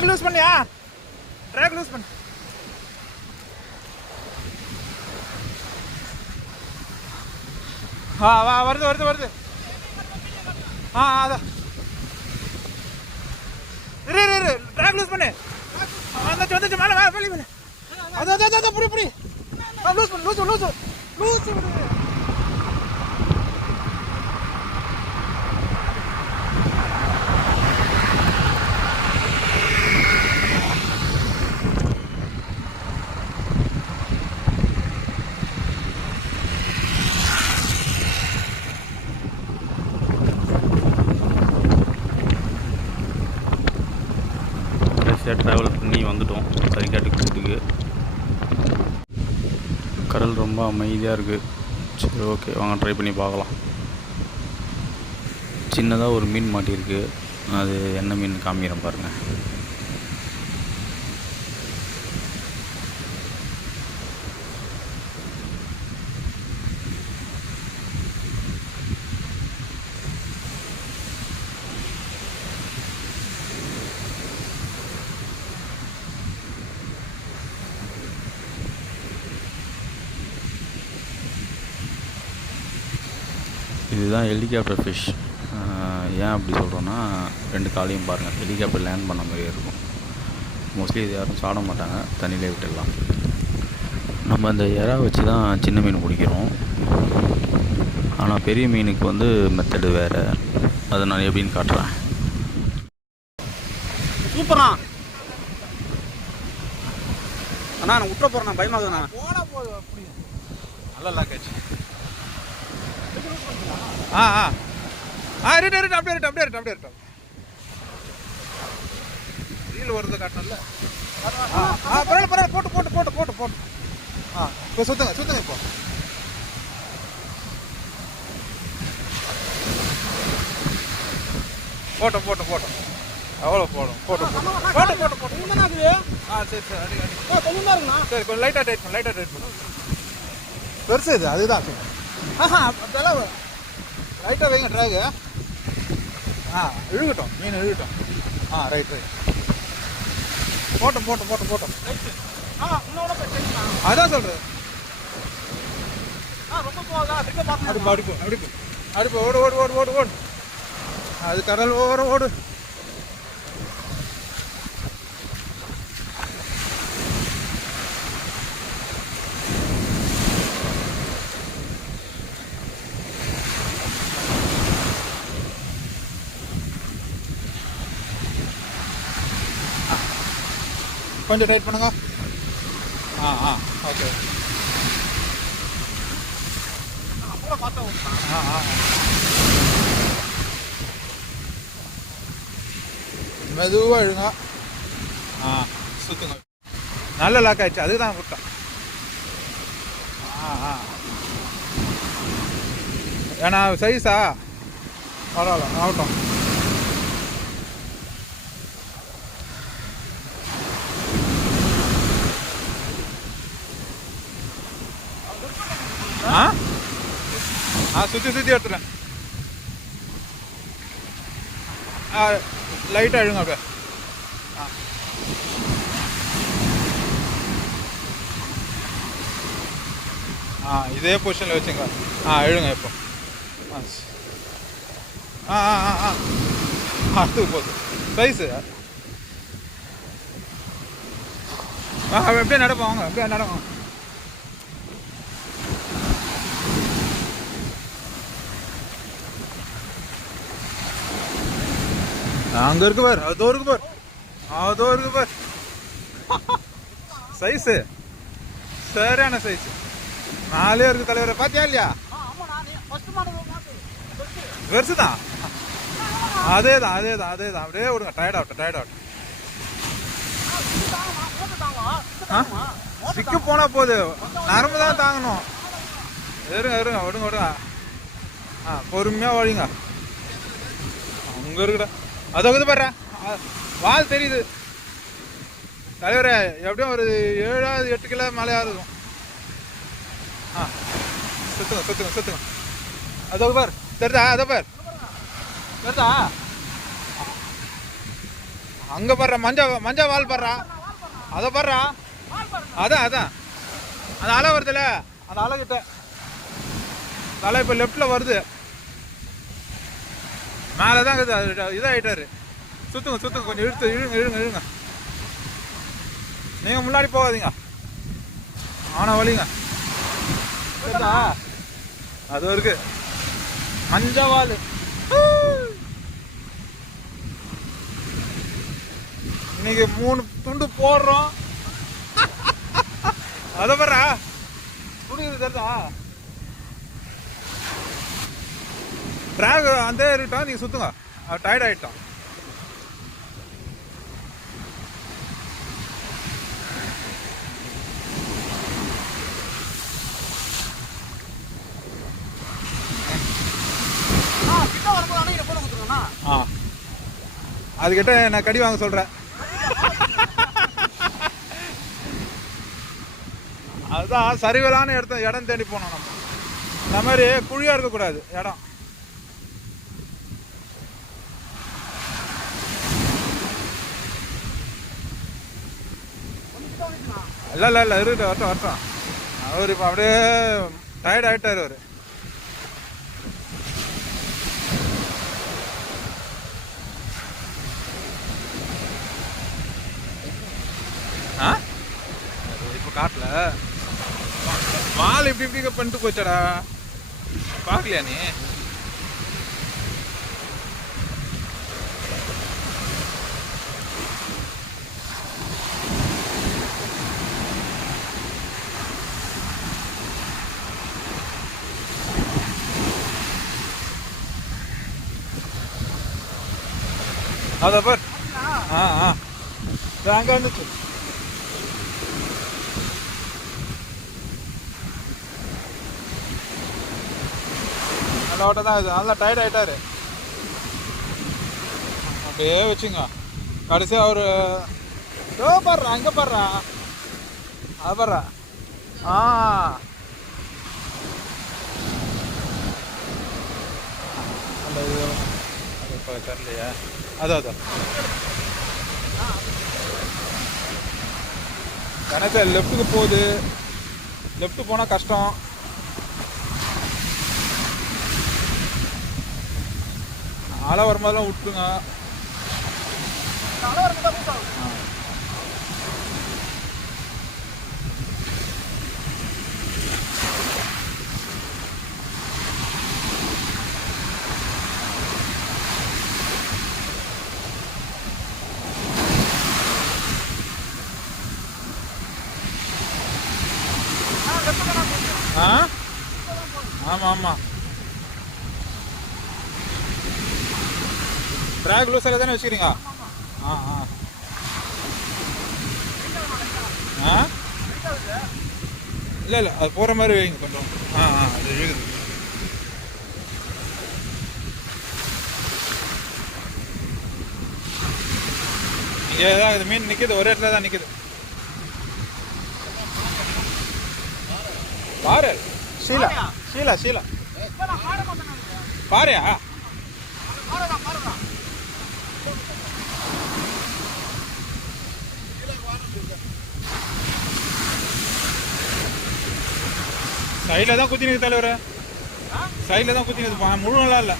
Track loose பண்ணியா? Track loose பண்ணு. வா வருது வருது வருது. அதான் இரு ட்ராக் லூஸ் பண்ணு. வந்துச்சு மேலே வெளியே மேலே. அதான் புடி புடி. லூஸ் பண்ணு லூஸ் லூஸ் லூஸ் விடு. ட்ராவல் பண்ணி வந்துட்டோம் சரிக்காட்டு கூட்டுக்கு. கடல் ரொம்ப அமைதியாக இருக்குது. சரி ஓகே வாங்க ட்ரை பண்ணி பார்க்கலாம். சின்னதாக ஒரு மீன் மாட்டியிருக்கு. அது என்ன மீன் காமிக்கிறேன் பாருங்கள். இதுதான் ஹெலிகாப்டர் ஃபிஷ். ஏன் அப்படி சொல்கிறோன்னா 2 காலையும் பாருங்கள் ஹெலிகாப்டர் லேண்ட் பண்ண மாதிரியே இருக்கும். மோஸ்ட்லி இது யாரும் சாப்பிட மாட்டாங்க, தண்ணியிலே விட்டுடலாம். நம்ம அந்த இறா வச்சு தான் சின்ன மீன் பிடிக்கிறோம். ஆனால் பெரிய மீனுக்கு வந்து மெத்தடு வேறு. அதை நான் எப்படின்னு காட்டுறேன். சூப்பரா அண்ணா நான் விட்டுற போகிறேண்ணா, பயமாகுதுண்ணா. போனா போதும். அப்படி நல்லா கேட்ச்சு. அப்படியே ரீல் வருது காட்டல. பரவாயில்ல போட்டு. இப்போ சுத்துங்க இப்போ. போட்டோம் அவ்வளோ போட்டு. சரி கொஞ்சம் தான் இருக்குண்ணா. சரி கொஞ்சம் லைட்டாக டைட் பண்ணு. பெருசு இது அதுதான். அதெல்லாம் லைட்டாக வைங்க ட்ராகு. இழுகட்டும் மீன் இழுகட்டும். ரைட் போட்டோம். அதான் சொல்கிறேன். அடுப்பு ஓடு. அது கடல் ஓடு. கொஞ்சம் டைட் பண்ணுங்க. ஓகே. மெதுவாக இழுங்க. சுற்றுங்க. நல்ல லாக் ஆயிடுச்சு. அதுதான் விட்டோம். ஏன்னா சைஸா பரவாயில்ல ஆகட்டும். சுற்றி எடுத்துறேன். லைட்டாக எழுங்க அப்படியே. இதே பொசிஷனில் வச்சுங்க. எழுங்க இப்போ. அடுத்து போகுது சைஸு. எப்படியே நடப்பாங்க. அங்கே இருக்கு பார். அதோ இருக்கு பார். சைஸு சரியான சைஸு. 4 இருக்கு தலைவரை. பார்த்தியா இல்லையா? பெருசு தான். அதேதான் அப்படியே விடுங்க. டயர்ட் ஆகட்டும். சிக்கு போனா போகுது. நரம்பு தான் தாங்கணும். இருங்க விடுங்க. பொறுமையாக வழிங்க. அங்கே இருக்குடா. அதோ இது பாரு. வால் தெரியுது தலைவரே. எப்படியும் ஒரு 7-8 கிலோ மேலேயா இருக்கும். சுத்துங்க. அதோ பார். தெரியுதா? அதோ பார். தெரியுதா? அங்கே பாடுறா மஞ்சள் வால் பாடுறா, அதை பாடுறா, அதான் அந்த அலை வருதுல்ல, அந்த அலை கிட்ட அலை இப்போ லெஃப்டில் வருது, மேலே தான் இருக்குது. இதாகிட்டாரு. சுற்றுங்க கொஞ்சம் இழுங்க. நீங்கள் முன்னாடி போகாதீங்க, ஆன வழிங்க. சரிதா, அது இருக்கு மஞ்சவாள். இன்னைக்கு 3 துண்டு போடுறோம். அதை பாரா துணிக்குது தெரிதா. ட்ராக் அந்த இருக்கட்டும், நீங்கள் சுற்றுங்க. டயர்ட் ஆகிட்டோம். அதுக்கிட்ட நான் கடி வாங்க சொல்கிறேன். அதுதான் சரிவலான இடம் தேடி போனோம் நம்ம. இந்த மாதிரி குழியாக இருக்கக்கூடாது இடம். இல்லை இருக்கட்டும் வரட்டும். அவர் இப்போ அப்படியே டயர்ட் ஆகிட்டார் அவர். இப்போ காட்டல மால் இப்படி பண்ணிட்டு போச்சடா, பார்க்கலையா நீ? அதை பார். அங்கே வந்துச்சு. நல்ல ஓட்ட தான் இது. நல்லா டயர்ட் ஆகிட்டாரு. அப்படியே வச்சுங்க. கடைசியாக அவர் பாடுறா, அங்கே பாடுறா, அதை பாடுறா. அந்த இது இப்போ தெரியலையா? அதான் கணக்கு லெஃப்ட்டுக்கு போகுது. லெஃப்ட்டு போனால் கஷ்டம். அலை வரும்போதெல்லாம் விட்டுருங்க. ஆமாம் ட்ராக் லூஸாக தானே வச்சுக்கிறீங்க? இல்லை அது போகிற மாதிரி வைங்க கொஞ்சம். அது இருக்குது. இங்கே தான் இது மீன் நிற்கிது, ஒரே இடத்துல தான் நிற்கிது. பாரு ஷீலா பாருயா. சைடில் தான் குத்தினது தலைவர், சைடில் தான் குத்தினது, முழு நல்லா இல்லை.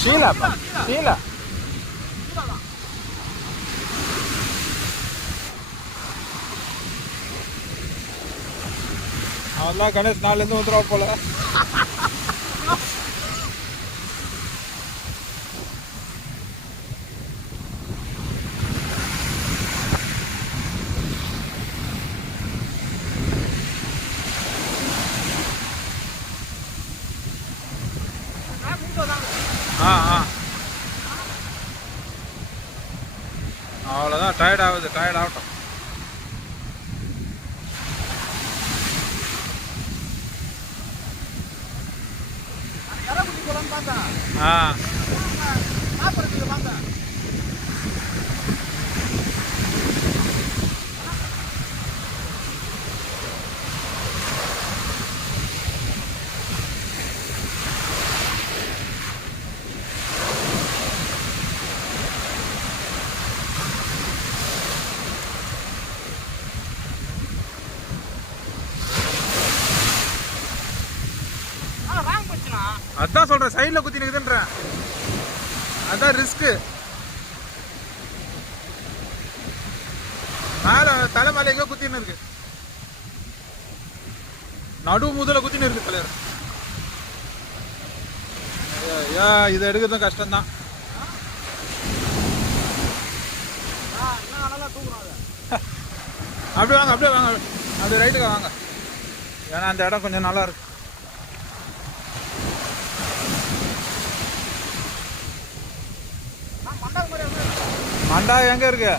ஷீலா அவன்லாம் கணேஷ் நாலுலேருந்து வந்துடுவா போல. டயர்ட் ஆகுது, டயர்ட் ஆகட்டும். ஆ அதான் சொல்றேன், சைடில் குத்தி நிற்குதுன்றேன். அதான் ரிஸ்க்கு. மேலே தலை மேலே எங்கே குத்தின்னு இருக்கு, நடு முதல குத்தின்னு இருக்கு தலைவர். ஐயா இதை எடுக்கிறதும் கஷ்டம்தான். அப்படியே வாங்க, அப்படியே வாங்க, அப்படியே ரைட்டுக்கா வாங்க. ஏன்னா அந்த இடம் கொஞ்சம் நல்லா இருக்கு. மண்டா எங்க இருக்கு?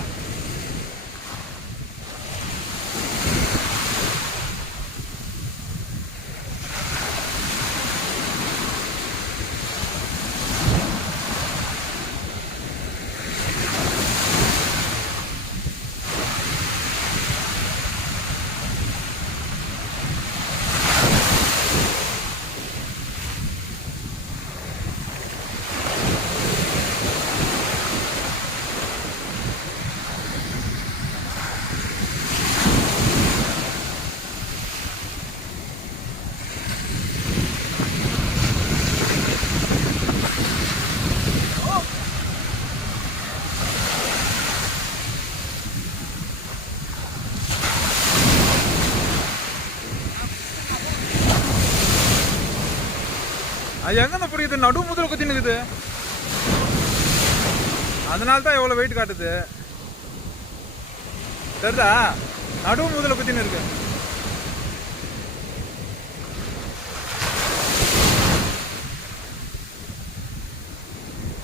அது எங்கே புரியுது, நடு முதல் குத்தி நிற்குது. அதனால தான் எவ்வளோ வெயிட் காட்டுது தெரியுதா? நடு முதல குத்தின்னு இருக்கு.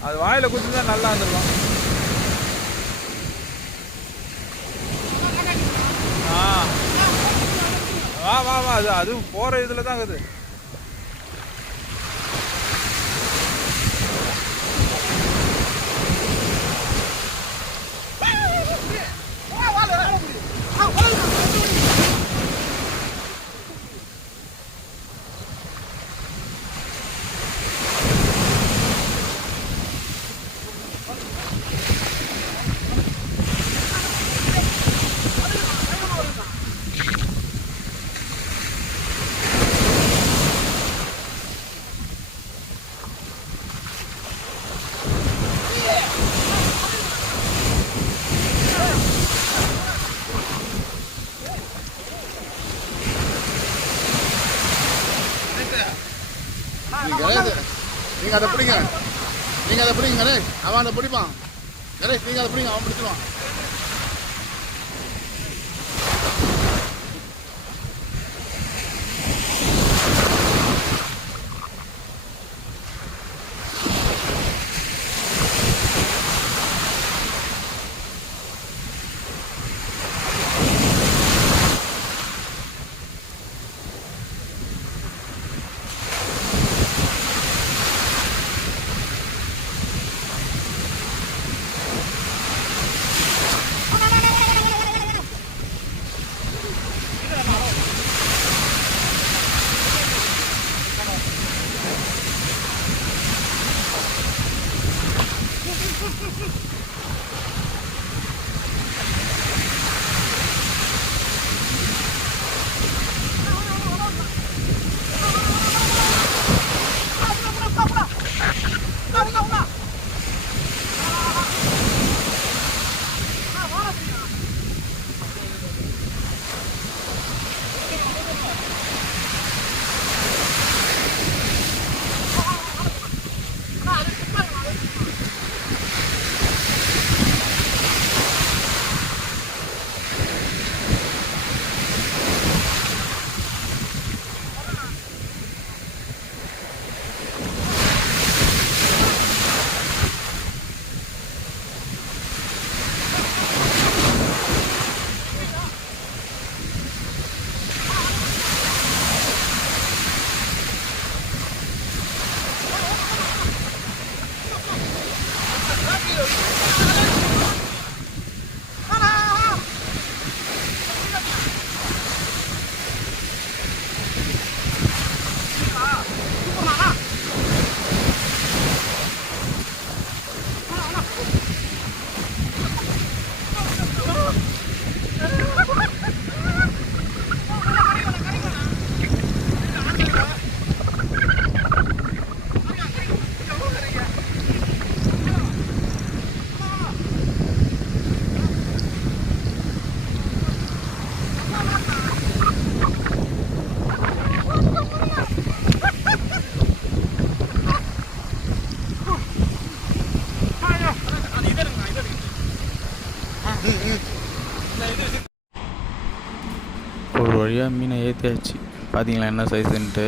அது வாயில குத்தி தான் நல்லா இருந்திருக்கும். வா வா வா, அது போகிற இதில் தான் இருக்குது. நீங்க அதை பிடிங்க, நீங்க அதை பிடிங்க கணேஷ். அவன் அதை பிடிப்பான் கணேஷ், நீங்க அதை பிடிங்க, அவன் பிடிச்சிருவான். வழியாக மீனை ஏற்றியாச்சு. பார்த்தீங்களா என்ன சைஸுன்ட்டு.